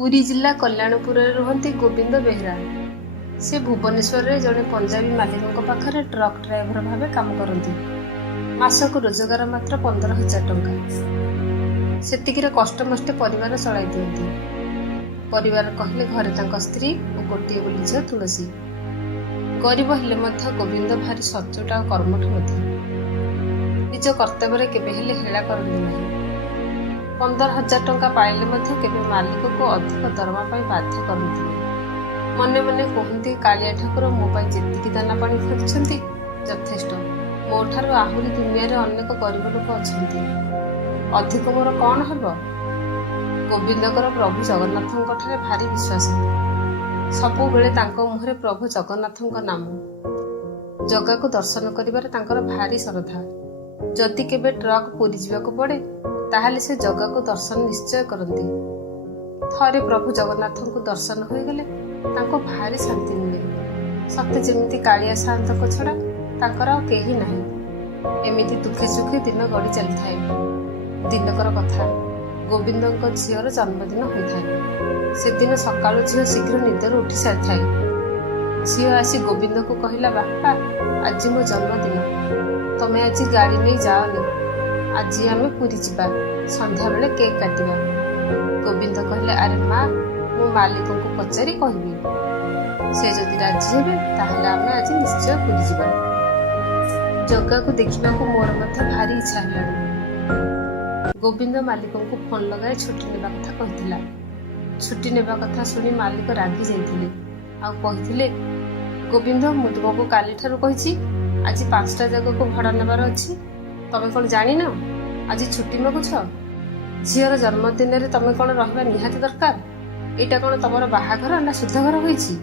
पुरी जिला कल्याणपुर रुहति गोविंद बेहरा। से भुवनेश्वर रे जड़े पंजाबी मालिकों पाखरे ट्रक ड्राइवर भाव काम करती। मासक रोजगार मात्र 15,000 टंका। सेतिकिरे कष्टमष्टे परिवार चलाई दियंती। परिवार कहले घरे तांका स्त्री और गोटे बोली झियो तुलसी। गरीब हेले मध्य गोविंद भारी सचोट और कर्मठ मध्य। निज कर्तव्य केबे हेले हेला करंती नाही। 15,000 टंका पाइले मध्य केबे मालिक को अधिक दरमा पाई बाध्य करंती। मने मने कहती कालिया ठाकुर मो पाई जेतिकी दाना पानी खर्चंती यथेष्ट। मोठार आहुरी दुनिया रे अनेक गरीब लोक अछंती। अधिक मोर कौन हब। गोविंदकर प्रभु जगन्नाथंक ठारे भारी विश्वास। सबु बेले तांको मुहरे प्रभु जगन्नाथंक नाम। जगा को दर्शन करिबारे तांकर भारी श्रद्धा। जदि केबे ट्रक पुरी जिबाको पड़े ताहले से जगा को दर्शन निश्चय करती। थरे प्रभु जगन्नाथंक दर्शन हो गले तांको भारी शांति मिले। सत्य जेमिति कालिया शांतक छड़ा तांकर आ केही नाही। एमिति दुखे सुखे दिन गड़ी चली थाए। दिनकर कथा गोविंदक झीर जन्मदिन होइथाए। से दिन सकाळु झील शीघ्र निदर उठी सारी थाए। झील आसी गोविंद को कहला, बापा आज मो जन्मदिन, तमे आज गाड़ी नहीं जाओनी। आज आमे पुरी जिबा, संध्या बेले केक काटिबा। गोविंद कहले, अरे माँ मो मालिकों को पचारि कहबी। से जदि राजी हेबे ताहले आमे आज निश्चय पुरी जिबा। जगा को देखिबा को मोर मध्य भारी इच्छा हेलानी। गोविंद मालिकों को फोन लगाई छुट्टी नेबा कथा कहिथिला। छुट्टी नेबा कथा सुनी मालिक रागी जाइथिले आ कहिथिले, गोविंद मु तुमको काली ठारू कहिछि आज 5टा जगह को भड़ा नेबार अछि। तमे कोन जानि न आज छुट्टी मागुछ। झीर जन्मदिन रे तमे कोन रहबा निहाती दरकार। एटा कोन तमर बाहाघर ना शुद्धघर होइछि।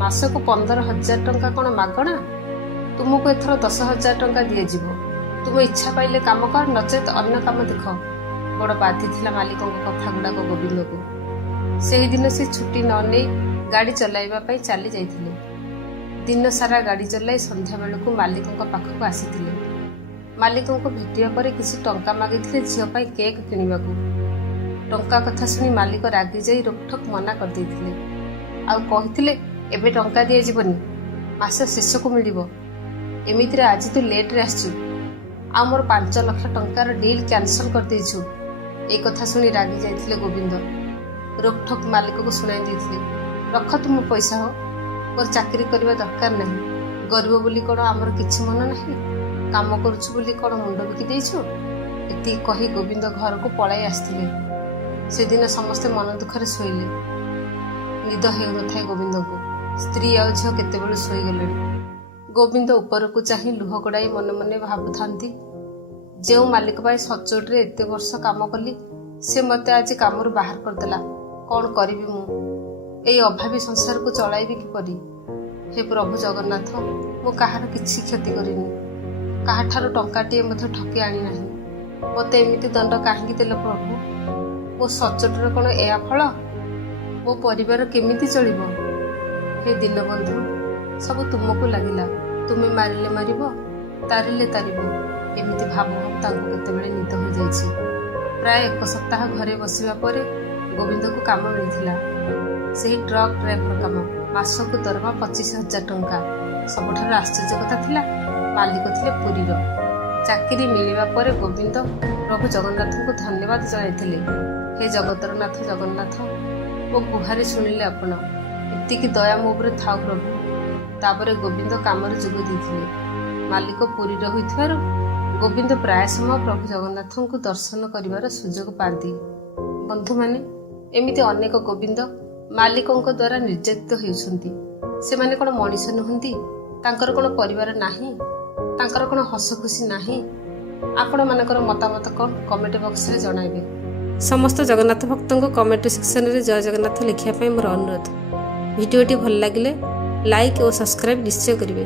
मासक 15,000 टंका कोन मागणा। तुमको एथर 10,000 टंका दिए जिवो। तुम इच्छा पाइले काम कर, नचेत अन्य काम देख। बड़ बाधी थिला मालिकों कथा गुड़ाक गोविंद को। से दिन से छुट्टी न नहीं गाड़ी चलाइबा पई चली जाइथिले। दिन सारा गाड़ी चलाई संध्या बेलू मालिकों पाखक आसीथिले। मालिकों को भेटिया पर किसी टंका मागिथिले झियो पाई केक किनिबाकू। टंका कथा सुनी मालिक रागी जाई रोकठोक मना कर देथिले। आ कहिथिले, एबे टंका दिए जीवनी, मास शेष को मिलिबो। एमितिरे आज तू लेट रे आछू। आ मोर 5 लाख टंकार डील कैंसल कर देछु। ए कथा सुनी रागी जाइथिले गोविंद। रोकठोक मालिक को सुनाई देथिले, रख तुम पैसा हो, मोर चाकरी करबा दरकार नहीं। गरीब बोली कोन हमर किछि मन नाही। काम करूछु बोली कोन मुंड बिकी देछु। एति कही गोविंद घर को पळाई आस्थिले। से दिन समस्ते मन दुखरे सोइले। निद हेउ नथाय गोविंद को। स्त्री आ झियो केते बेलु सोई गलेनी। गोविंद ऊपर को चाही लुह गड़ाई मन मने भाबुथांती, जो मालिक पाई सचोट रे एते वर्ष काम कली से मते आज काम बाहर करदेला। कौन करिबी मु। एई अभावी संसार को चलाइबी किपरि। हे प्रभु जगन्नाथ, मु काहार किछि क्षति करिनी। काहाठार टंकाटिए मते ठकी आनी नाही। मते एमिति दंड काहेकि देले प्रभु। मो सचोट रे कोन एया फल। मो परिवार केमिति चलिबो। हे दीनबंधु, सब तुमको लगिला। तुमे मारिले मारिबो, तारिले तारिबो। एमिति भाबु तांको केतेबेले निद हो जाइछि। प्राय 1 सप्ताह घरे बसिबा परे गोविंद को काम मिलिथिला। सेही ट्रक ड्राइवर काम। मासक दरमा 25,000 टंका। सबठार आश्चर्य कथा थिला, मालिक थिले पुरीर। चाकरी मिलिबा परे गोविंद प्रभु जगन्नाथ को धन्यवाद जणाइथिले। हे जगतर नाथ जगन्नाथ, मो गुहारी सुनिले आपण। एतिकी दया मो उपरे थाउ प्रभु। तापरे गोविंद कामर जोग देथिले। मालिक पुरीर होइथारु गोविंद प्राय समय प्रभु जगन्नाथों को दर्शन करिवार सुजोग पाती। बंधु माने एमिति अनेक गोविंद मालिकों द्वारा निर्यातित हेउछंती। से माने कोन मनीष नुहंती। तांकर कोन परिवार नाही। तांकर कोन हस खुशी नाही। आपण मानकर मतामत कोन कमेंट बॉक्स रे जणाइबे। समस्त जगन्नाथ भक्तों को कमेंट सेक्शन रे जय जगन्नाथ लिखिया पई मोर अनुरोध। वीडियोटी भल लागिले लाइक और सब्सक्राइब निश्चय करिवे।